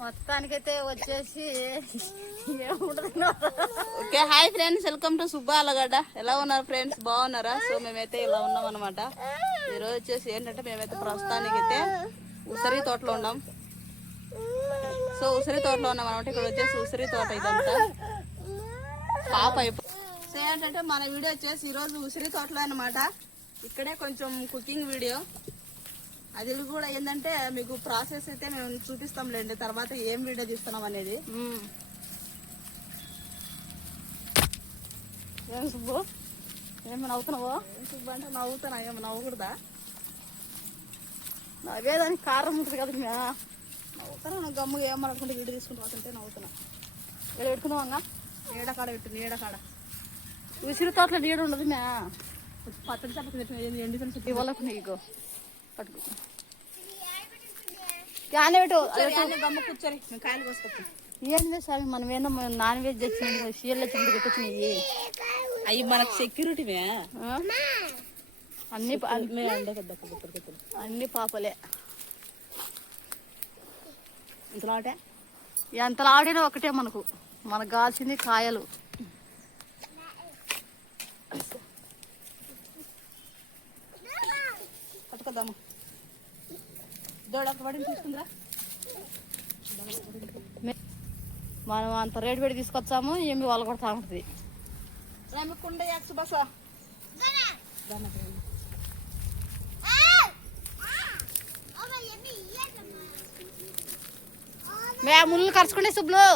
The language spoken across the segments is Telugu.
మొత్తానికైతే వచ్చేసి okay hi friends welcome to Subbalagadda ఎలా ఉన్నారు ఫ్రెండ్స్? బాగున్నారా? సో మేమైతే ఇలా ఉన్నాం అనమాట ఈరోజు వచ్చేసి ఏంటంటే మేమైతే ప్రస్తుతానికి అయితే ఉసిరి తోటలో ఉన్నాం. సో ఉసిరి తోటలో ఉన్నాం అనమాట ఇక్కడ వచ్చేసి ఉసిరి తోట ఇదంతా. పాప అయిపో సో ఏంటంటే మన వీడియో వచ్చేసి ఈరోజు ఉసిరి తోటలో అనమాట ఇక్కడే కొంచెం కుకింగ్ వీడియో అది కూడా ఏంటంటే మీకు ప్రాసెస్ అయితే మేము చూపిస్తాంలేండి తర్వాత ఏం వీడియో తీస్తున్నాం అనేది. ఏం సుబ్బు? ఏమైనా అవుతున్నావో అంటే నవ్వుతానా ఏమో నవ్వకూడదా? నవ్వేదానికి కారం ఉంటుంది కదా మ్యా నవ్వుతానా నువ్వు గమ్ముగా ఏమనుకుంటే వీడియో తీసుకుంటూ వస్తుంటే నవ్వుతున్నా. ఇక్కడ పెట్టుకున్నావా నీడ కాడ పెట్టు నీడ కాడ. ఉసిరి తోటలో నీడు ఉండదు మ్యా పచ్చడి చెప్పకు చెప్పి ఇవాళ నీకు. పట్టుకో. ఏంది స్వామి మనం ఏందో నాన్ వెజ్ పెట్టినాయి అవి మనకు సెక్యూరిటీవే అన్ని అన్ని పాపలే. ఇంతలో అంటే ఎంత ఒకటే మనకు. మనకు కావాల్సింది కాయలు. పట్టుకోద్దాము మనం అంత రేటు పెట్టి తీసుకొచ్చాము ఏమి వాళ్ళు కొడతా ఉంటుంది రామి కుండ యాక్స్ బస మే ఆ ముళ్ళు కరుచుకుంటే సుబ్బులు.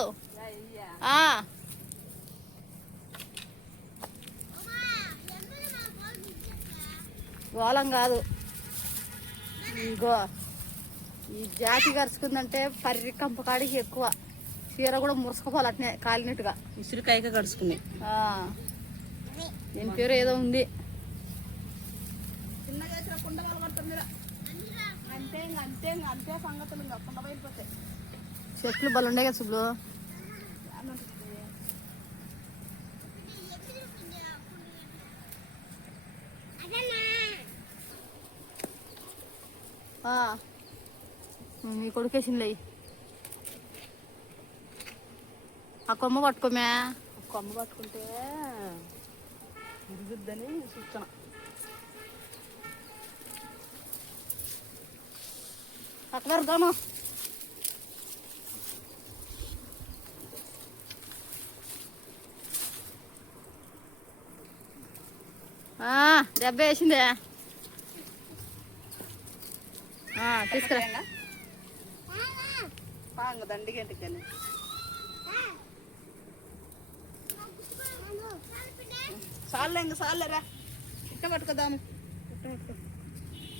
గోళం కాదు. ఇగో. ఈ జాతి కరుచుకుందంటే పర్రి కంప కాడికి ఎక్కువ. చీర కూడా మురుసుకుపోవాలి అట్నే కాలినట్టుగా. ఉసిరికాయగా కడుచుకున్నాయి ఆ. దీని పేరు ఏదో ఉంది. చెట్లు బలు ఉండే కదా సుబ్బులు ఆ. మీ కొడుకేసింది ఆ కొమ్మ పట్టుకోమే. కొమ్మ పట్టుకుంటే ఇరుగుద్దని సూచన. అక్కడ దెబ్బ వేసిందే. ఆ, తీసుకురా. దండిగా ఇంటికి కానీ సార్లే ఇంక సార్లేరా ఇట్ట పట్టుకోదాము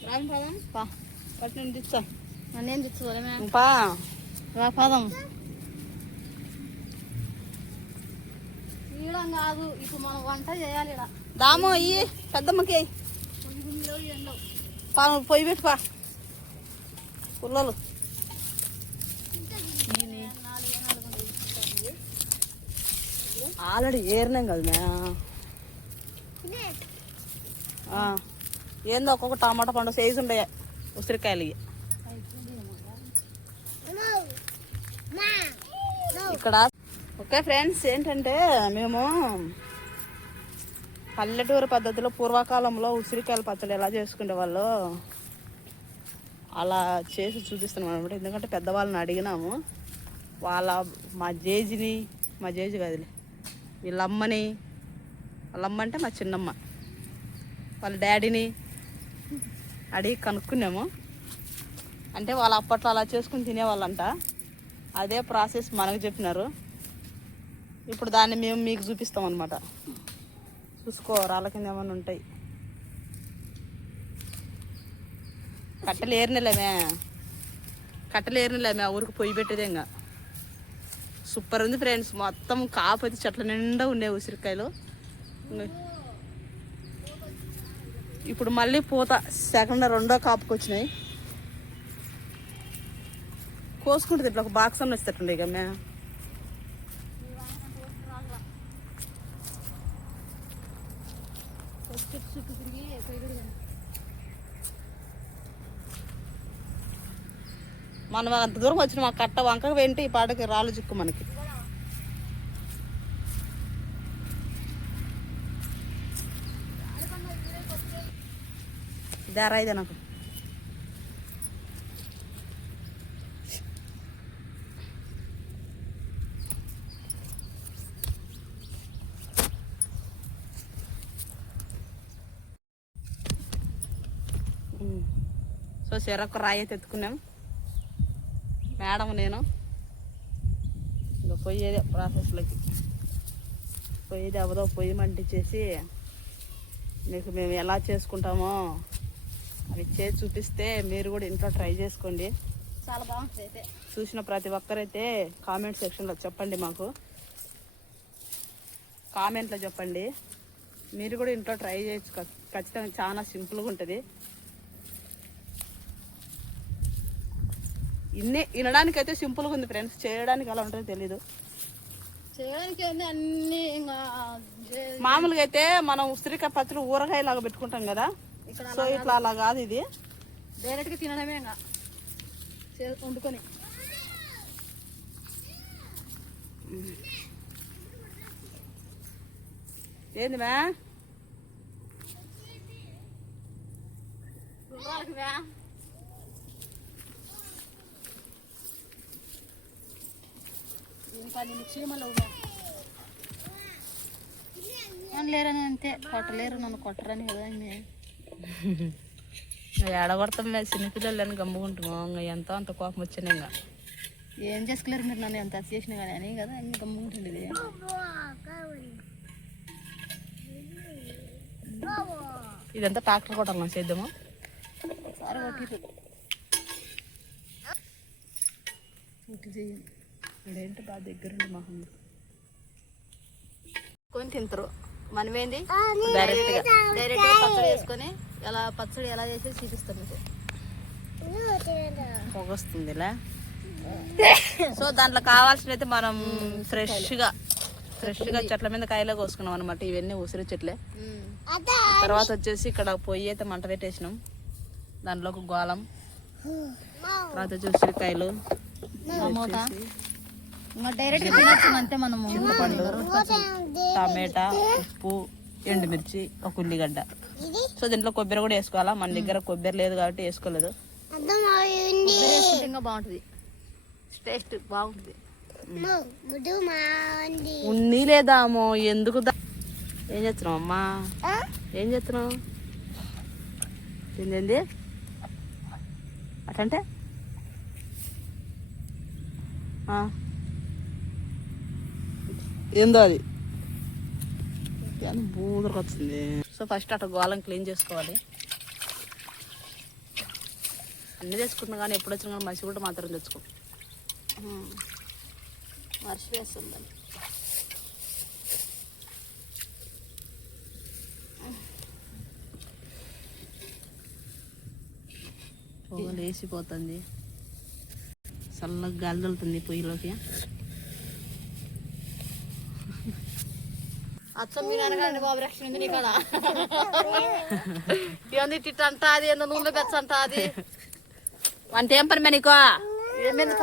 రాము పదాం పా. పట్టు నేను తెచ్చా నన్నేం తెచ్చుకోలేమే పా. రా పదం. ఈడం కాదు ఇప్పుడు మనం వంట చేయాలి దాము అయ్యి పెద్దమ్మకి పొయ్యి పెట్టు పా. పుల్లలు. ఆల్రెడీ ఏరినాం కదా ఏందో ఒక్కొక్క టమాటా పండు సైజు ఉండే ఉసిరికాయలు ఇక్కడ ఓకే ఫ్రెండ్స్ ఏంటంటే మేము పల్లెటూరు పద్ధతిలో పూర్వకాలంలో ఉసిరికాయల పచ్చడి ఎలా చేసుకునే వాళ్ళు అలా చేసి చూపిస్తున్నాం అనమాట ఎందుకంటే పెద్దవాళ్ళని అడిగినాము. వాళ్ళ మా జేజిని మా జేజి కదిలే. వీళ్ళ అమ్మని వాళ్ళ అమ్మ అంటే మా చిన్నమ్మ. వాళ్ళ డాడీని అడిగి కనుక్కున్నాము. అంటే వాళ్ళు అప్పట్లో అలా చేసుకుని తినేవాళ్ళంట. అదే ప్రాసెస్ మనకు చెప్పినారు. ఇప్పుడు దాన్ని మేము మీకు చూపిస్తాం అనమాట చూసుకో రాళ్ళ కింద ఏమైనా ఉంటాయి. కట్టెలు ఏరినలేమే కట్టెలు ఏరినలేమే ఆ ఊరికి పొయ్యి పెట్టేదే ఇంకా. సూపర్ ఉంది ఫ్రెండ్స్. మొత్తం కాపతి చెట్ల నిండా ఉండే ఉసిరికాయలు. ఇప్పుడు మళ్ళీ పూత సెకండ్ రెండో కాపుకి వచ్చినాయి. కోసుకుంటుంది ఇట్లా ఒక బాక్స్ అన్న వచ్చేటట్టుండే ఇక మే. చుట్టూ తిరిగి మనం అంత దూరం వచ్చిన మా కట్ట వంక వెంట ఈ పాటకి రాళ్ళు చిక్కు మనకి. దారా ఇదే నాకు. సో చెరకు రాయి తెచ్చుకున్నాం మేడం నేను. ఇంకా పోయేదే ప్రాసెస్లోకి పోయేది అవదో పొయ్యి మంటించేసి మీకు మేము ఎలా చేసుకుంటామో అవి చేసి చూపిస్తే మీరు కూడా ఇంట్లో ట్రై చేసుకోండి. చాలా బాగుంటుంది అయితే. చూసిన ప్రతి ఒక్కరైతే కామెంట్ సెక్షన్లో చెప్పండి మాకు. కామెంట్లో చెప్పండి. మీరు కూడా ఇంట్లో ట్రై చేయొచ్చు. ఖచ్చితంగా చాలా సింపుల్గా ఉంటుంది. ఇన్ని వినడానికి అయితే సింపుల్గా ఉంది ఫ్రెండ్స్. చేయడానికి ఎలా ఉంటుందో తెలీదు. చేయడానికి అన్ని మామూలుగా అయితే మనం ఉసిరికాయ పచ్చడి ఊరగాయ లాగా పెట్టుకుంటాం కదా. ఇక్కడ సో ఇట్లా అలా కాదు ఇది. డైరెక్ట్గా తినడమే వండుకొని. ఏంది మ్యా గుర్రాలకి వే. ఇంకా నేను చీమలు లేరని అంతే కొట్టలేరు నన్ను కొట్టరని కదా మే. ఎడగొడతాం మేము చిన్నపిల్లలని గమ్ముకుంటాము ఇంకా ఎంతో అంత కోపం వచ్చినాయి ఇంకా. ఏం చేసుకోలేరు మీరు నన్ను ఎంత చేసినా కానీ అని కదా ఇంకా గమ్ముకుంటుండేది. ఇదంతా ట్రాక్టర్ కొట్టాలి చేద్దాము? సారి చెయ్యి. ఇదేంటి బాగా దగ్గరుండి మొహం? కొని తింటారు మనమేంది? డైరెక్ట్గా పచ్చడి వేసుకొని ఎలా పచ్చడి ఎలా చేసి చూపిస్తాం మీకు. పొగొస్తుంది ఇలా సో దాంట్లో కావాల్సినైతే మనం ఫ్రెష్గా ఫ్రెష్గా చెట్ల మీద కాయలే కోసుకున్నాం అనమాట ఇవన్నీ ఉసిరి చెట్లే. తర్వాత వచ్చేసి ఇక్కడ పొయ్యి అయితే మంట పెట్టేసినాం. దాంట్లో ఒక గోళం. తర్వాత వచ్చి ఉసిరికాయలు. డైరెక్ట్ తినచ్చు అంతే మనము టమాటా ఉప్పు ఎండుమిర్చి ఒక ఉల్లిగడ్డ. సో దీంట్లో కొబ్బరి కూడా వేసుకోవాలా? మన దగ్గర కొబ్బరి లేదు కాబట్టి వేసుకోలేదు. ఇంకా బాగుంటుంది. టేస్ట్ బాగుంటుంది. ఉన్ని లేదామో ఎందుకు దా- ఏం చేస్తున్నావు అమ్మా? ఏం చేస్తున్నావు? ఏంది? అటంటే? ఆ. ఏందో అది. బూదరకు వచ్చింది సో ఫస్ట్ అట్లా గోళం క్లీన్ చేసుకోవాలి. అన్నీ తెచ్చుకుంటున్నా కానీ ఎప్పుడు వచ్చినా కానీ మసి కూడా మాత్రం తెచ్చుకో. వర్షం వేస్తుందని పొగ లేచిపోతుంది. చల్లగా గాలి తగులుతుంది పొయ్యిలోకి. అచ్చం బాబు రక్షణ ఉంది నీ కాడ ఏంది తిట్ట అంట అది ఏందో నూనె బెచ్చ అంట అది వంట ఏం పని నీకో ఏమైంది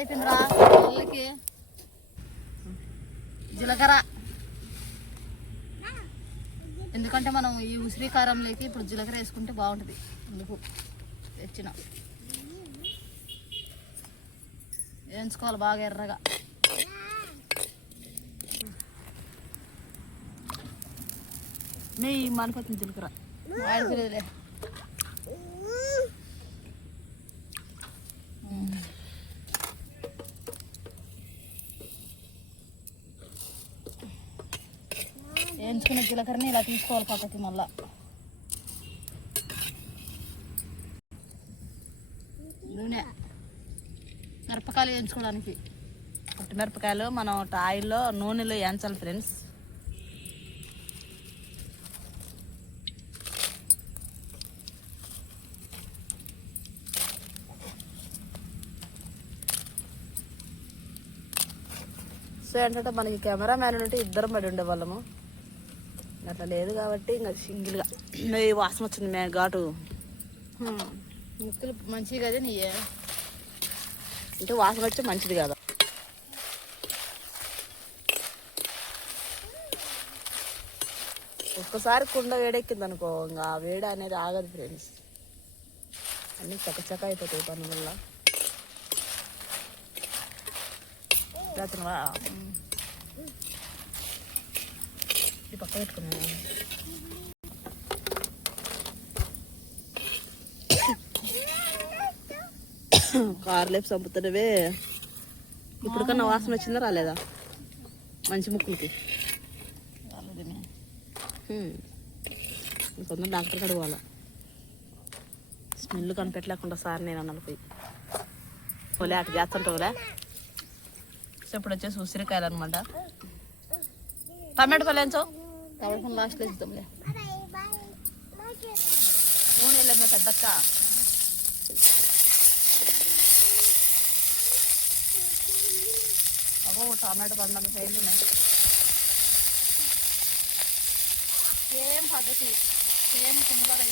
అయిపోయిందిరా పిల్లలకి జీలకర్ర ఎందుకంటే మనం ఈ ఉసిరి కారంలోకి ఇప్పుడు జీలకర్ర వేసుకుంటే బాగుంటుంది. అందుకు తెచ్చిన. వేయించుకోవాలి బాగా ఎర్రగా. నీ మానిపోతుంది జీలకర్ర. ఆడిపోలేదులే వేయించుకున్న జీలకర్రని ఇలా తీసుకోవాలి పక్కకి మళ్ళా. నూనె. మిరపకాయలు వేయించుకోవడానికి. మిరపకాయలు మనం ఆయిల్లో నూనెలో వేయించాలి ఫ్రెండ్స్. సో ఏంటంటే మనకి కెమెరా మ్యాన్ ఉంటే ఇద్దరం పడి ఉండేవాళ్ళము. అట్లా లేదు కాబట్టి ఇంకా సింగిల్గా. ఈ వాసన వచ్చింది మే ఘాటు. ముక్కలు మంచిగా కదా నీ అంటే వాసన వచ్చి మంచిది కదా. ఒక్కసారి కుండ వేడెక్కింది అనుకో ఇంకా ఆ వేడి అనేది ఆగదు ఫ్రెండ్స్ అన్నీ చకచక అయిపోతాయి పని వల్ల రాత్రివా ఇది పక్క పెట్టుకున్నా కారు లేపు చంపుతున్నవే ఇప్పుడు కన్నా వాసన వచ్చిందా రాలేదా మంచి ముక్కులకి కొందరు డాక్టర్ కాడికి పోవాలా స్మెల్ కనిపెట్టలేకుండా సార్ నేను అన్నాను పోయి పోలే అటు చేస్తుంటావులే సో ఇప్పుడు వచ్చేసి ఉసిరికాయలు అనమాట టమాటో పల్లెంచో తవడకుండా లాస్ట్లో ఇద్దాంలే. నూనె వెళ్ళమే పెద్దక్క అగో టమాటో సైజు ఉన్నాయి. సేమ్ పద్ధతి సేమ్ కుంభగా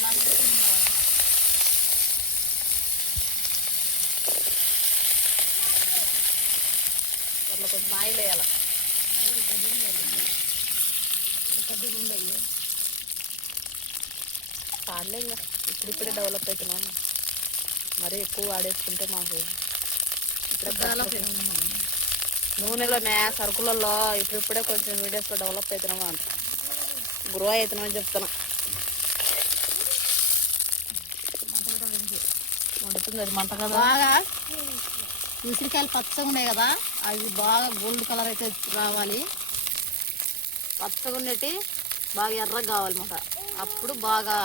దాంట్లో కొంచెం ఆయిల్ వేయాలి. ఇంకా ఇప్పుడిప్పుడే డెవలప్ అవుతున్నాం మరీ ఎక్కువ వాడేసుకుంటే మాకు ఇప్పుడే నూనెలోనే సరుకులలో ఇప్పుడిప్పుడే కొంచెం వీడియోస్లో డెవలప్ అవుతున్నాము అంట. గ్రో అవుతున్నామని చెప్తున్నా. వండుతుంది అది మంట కదా. బాగా? ఉసిరికాయలు పచ్చగా ఉన్నాయి కదా అవి బాగా గోల్డ్ కలర్ అయితే రావాలి. పచ్చగా ఉండేటి బాగా ఎర్రగా కావాలన్నమాట. అప్పుడు బాగా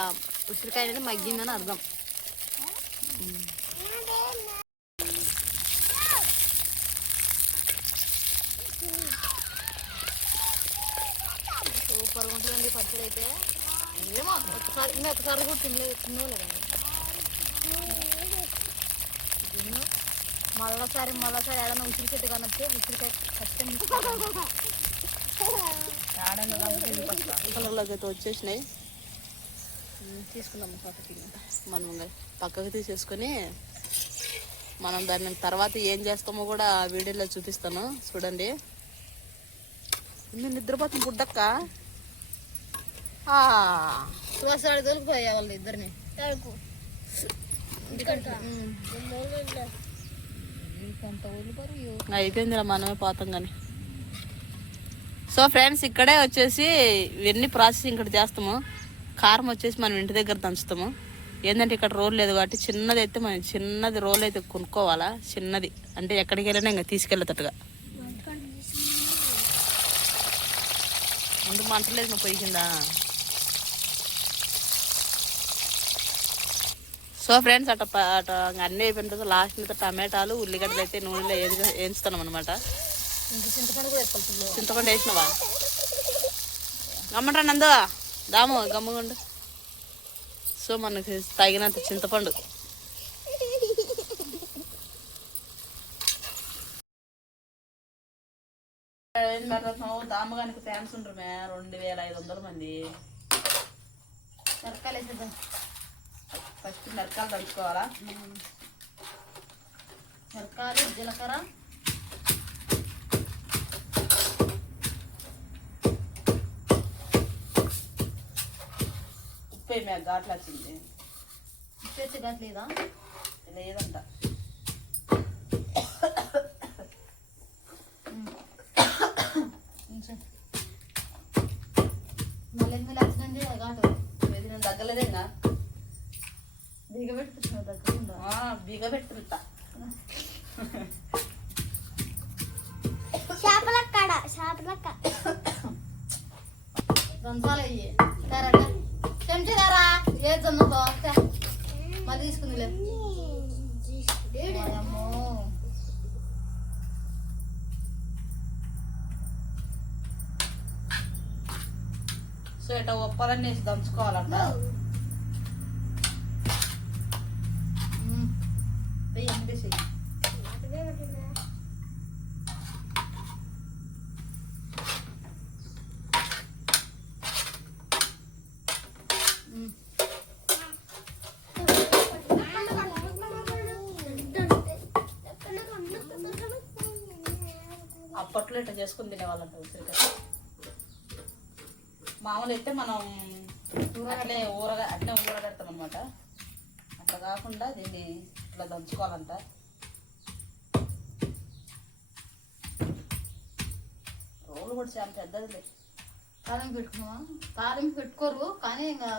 ఉసిరికాయ అనేది మగ్గిందని అర్థం. సూపర్గా ఉంటుందండి పచ్చడి అయితే. ఏమో ఒకసారి ఇంకా ఒకసారి కూడా తినలేదు తినలేదు మళ్ళీసారి మళ్ళీసారి ఏదైనా ఉసిరి చెట్టు కనొస్తే ఉసిరికాయ ఖచ్చితంగా కలర్లోకి అయితే వచ్చేసినాయి. తీసుకుందాం పక్కకి మనం పక్కకు తీసేసుకొని మనం దాన్ని తర్వాత ఏం చేస్తామో కూడా ఆ వీడియోలో చూపిస్తాను. చూడండి. నేను నిద్రపోతుంది బుడ్డక్క. తోలుకుపోయా వాళ్ళు ఇద్దరిని. కొంత ఒలిపరు అయిపోయింది మనమే పోతాం కానీ సో ఫ్రెండ్స్ ఇక్కడే వచ్చేసి ఇవన్నీ ప్రాసెసింగ్ ఇక్కడ చేస్తాము? కారం వచ్చేసి మనం ఇంటి దగ్గర దంచుతాము. ఏంటంటే ఇక్కడ రోల్ లేదు కాబట్టి చిన్నది అయితే మనం చిన్నది రోల్ అయితే కొనుక్కోవాలా? చిన్నది. అంటే ఎక్కడికి వెళ్ళినా ఇంకా తీసుకెళ్ళేటట్టుగా. ముందు మంటలేదు నువ్వు కింద. సో ఫ్రెండ్స్ అట అట అన్నీ అయిపోయిన తర్వాత లాస్ట్ మీద టమాటాలు ఉల్లిగడ్డలు అయితే నూనెలో వేయించ వేయించుతున్నాం అనమాట చింతపండు వేసినవా? గమ్మట నందు. దాము గమ్ముగుండు సో మనకి తగినంత చింతపండు. దామగానికి ఫ్యాన్స్ ఉండరు రెండు వేల ఐదు వందల మంది మిరపకాయలు ఫస్ట్ మిరకాయలు తడుచుకోవాలా మిరపకాయలు జీలకర్ర. ఉప్పు ఏమి ఘాట్లు వచ్చింది. ఉప్పు గట్లేదా లేదంట. మళ్ళీ ఎనిమిది వచ్చిందండి ఘాటు. ఇది నేను తగ్గలేదేనా దిగబెట్టుకుంటున్నా దగ్గర బీగ పెట్టుకుంటా చేపల కడ చేపల కడ దంచాలు అయ్యి సరే చెంచదారా ఏ జొన్నతో. మళ్ళీ తీసుకుందిలే అమ్మో సో ఇట్లా ఒప్పాలన్నీ వేసి దంచుకోవాలంట ఇట్లా చేసుకుని తినేవాళ్ళంట ఉసిరికాయ మామూలు అయితే మనం అట్లే ఊరగా అట్లే ఊరగడతాం అనమాట అట్లా కాకుండా దీన్ని ఇట్లా దంచుకోవాలంట. రోలు కూడా చాలా పెద్దదిలే. తాలింపు పెట్టుకున్నావా? తాలింపు పెట్టుకోరు కానీ ఇంకా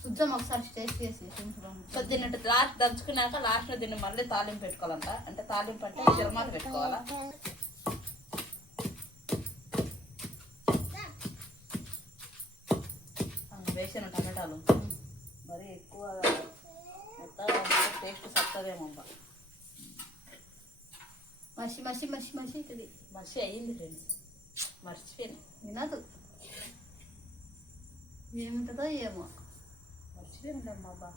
చూద్దాం ఒకసారి టేస్ట్ చేసి సో దీన్ని లాస్ట్ దంచుకున్నాక లాస్ట్లో దీన్ని మళ్ళీ తాలింపు పెట్టుకోవాలంట. అంటే తాలింపు అంటే చిరమాత పెట్టుకోవాలా? టేస్ట్ సత్తదేమబ్బా. మసి మసి మసి మసి అవుతుంది మర్చి అయ్యింది ఫ్రెండ్స్. మర్చిపోయాను. వినదు. ఏముంటుందో ఏమో. మర్చిపోయాను అమ్మా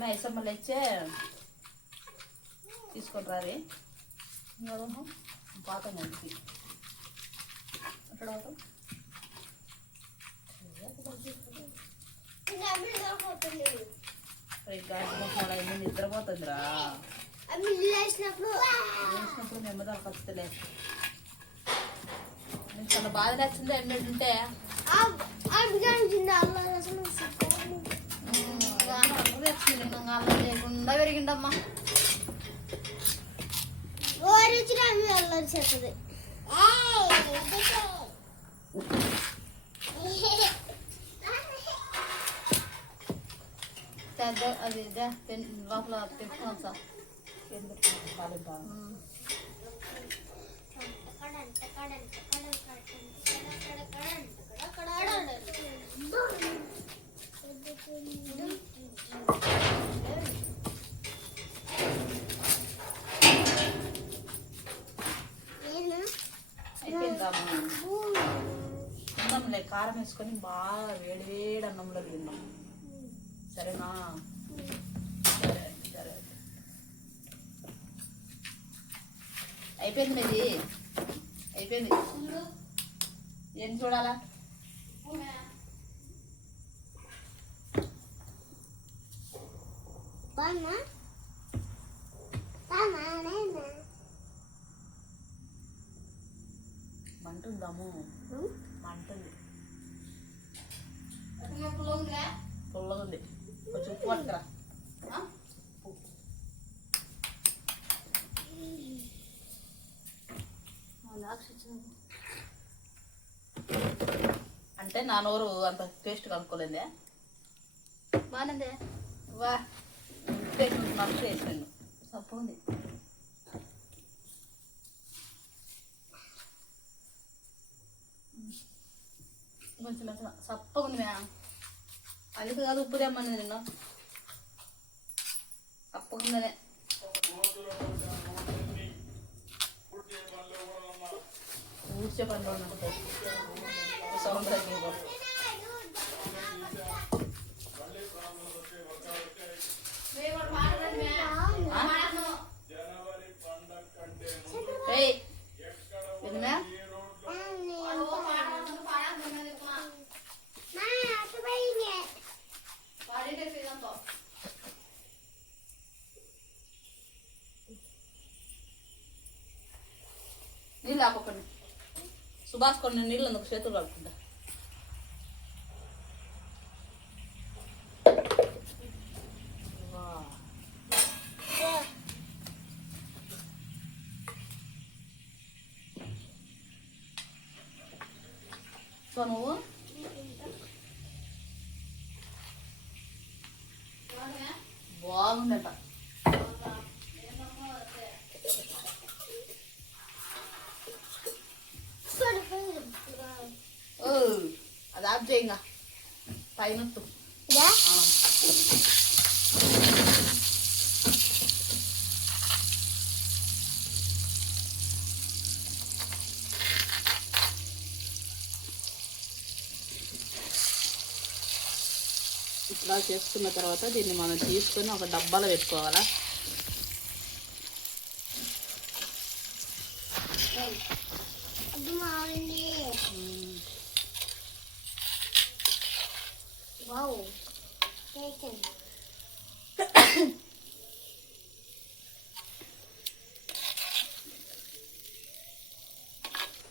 అయినా ఐసమ్మలు ఇచ్చే తీసుకొని ఎవరు? పాత మంచి అక్కడ. అయింది నిద్రపోతుందిరా వేసినప్పుడు నెమ్మదాలు ఖచ్చితలే నీకు చాలా బాధ నచ్చింది ఎన్నట్టు ఉంటే വെച്ചിരുന്നു വരികണ്ടമ്മ ഓരോരുത്തരാണ് വെള്ളം ചേർത്തത് Тогда Алида пен вахла пен конца. Thank you. అన్నంలే కారం వేసుకొని బాగా వేడి వేడి అన్నంలో తిన్నాం. సరేనా? సరే సరే. అయిపోయింది మీది అయిపోయింది. ఏం చూడాలా? మంటుందాము మంటుంది. పుల్లగా పుల్లగా ఉంది కొంచెం ఉప్పు పట్టుకురా. అంటే నా నోరు అంత టేస్ట్ కనుక్కోలేదే. బాగానే వా. నచ్చు వేసాను సప్పు ఉంది కొంచెం మెత్తగా సప్పగా ఉంది మ్యామ్ అది కాదు ఉప్పు తెమ్మని నిన్ను తప్పకుండానే ఊడ్చే పనిలో ఉంటుంది సౌండ్ తగ్గిపో సుభాష్ కొన్ని నీళ్ళు అందుకు చేతులు కలుపుకుంటా వా. సో నువ్వు బాగుందట ఓ అది ఆఫ్ చేయంగా పైన. ఇలా చేసుకున్న తర్వాత దీన్ని మనం తీసుకొని ఒక డబ్బాలో పెట్టుకోవాలా?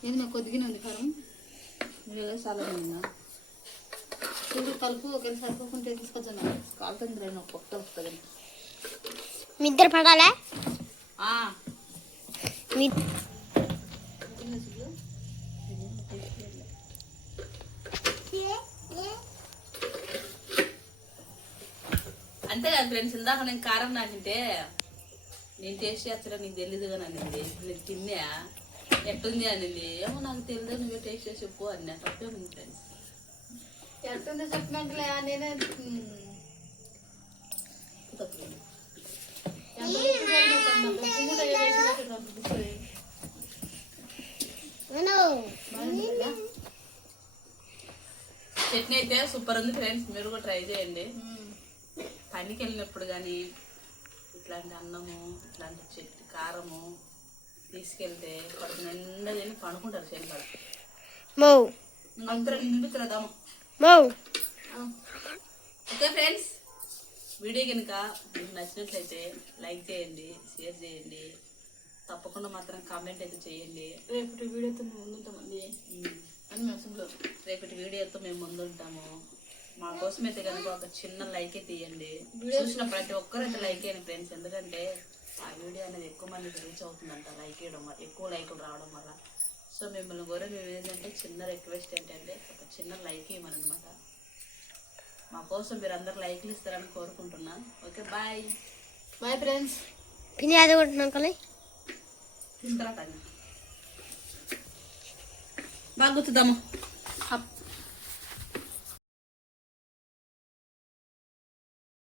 ఇది నాకు కొద్దిగానే ఉంది కారం మీరు చాలా నిన్న చూడు కలుపు ఒకవేళ సరిపోకుంటే తీసుకొచ్చాను. కాలుతుంది రెండు పొట్ట వస్తుంది. పడాలా? మీ అంతే కదా ఫ్రెండ్స్ ఇందాక నేను కారం నాకింటే నేను టేస్ట్ చేస్తారా నీకు తెలియదు కానీ అనింది నేను తిన్నా. ఎట్టుంది అనింది ఏమో నాకు తెలియదు నువ్వే టేస్ట్ చేసి చెప్పు అన్న తప్పే ఉంది ఫ్రెండ్స్ ఎట్టుందో చెప్పినట్లే నేనే? చట్నీ అయితే సూపర్ ఉంది ఫ్రెండ్స్ మీరు కూడా ట్రై చేయండి. పనికి వెళ్ళినప్పుడు కానీ ఇట్లాంటి అన్నము ఇట్లాంటి చెట్టు కారము తీసుకెళ్తే కడుపు నిండా తిని పడుకుంటారు శనివారం మౌ. అందరూ నిండుతురదాము. మౌ. ఓకే ఫ్రెండ్స్ వీడియో కనుక మీకు నచ్చినట్లయితే లైక్ చేయండి షేర్ చేయండి తప్పకుండా మాత్రం కామెంట్ అయితే చేయండి. రేపటి వీడియోతో మేము ముందుంటామండి. అని మనసులో రేపటి వీడియోతో మేము ముందుంటాము. మా కోసం అయితే కనుక ఒక చిన్న లైక్ అయితే ఇవ్వండి చూసిన ప్రతి ఒక్కరు అయితే లైక్ చేయండి ఫ్రెండ్స్. ఎందుకంటే ఆ వీడియో అనేది ఎక్కువ మందికి రీచ్ అవుతుందంట లైక్ చేయడం వల్ల ఎక్కువ లైకులు రావడం వల్ల. సో మిమ్మల్ని కూడా మేము ఏంటంటే చిన్న రిక్వెస్ట్ ఏంటంటే ఒక చిన్న లైక్ ఇవ్వమని అనమాట మా కోసం మీరు అందరు లైక్లు ఇస్తారని కోరుకుంటున్నా. ఓకే బాయ్ బాయ్ ఫ్రెండ్స్ పిన్ని కదా తీసుకురా బాగా గుర్తుదాము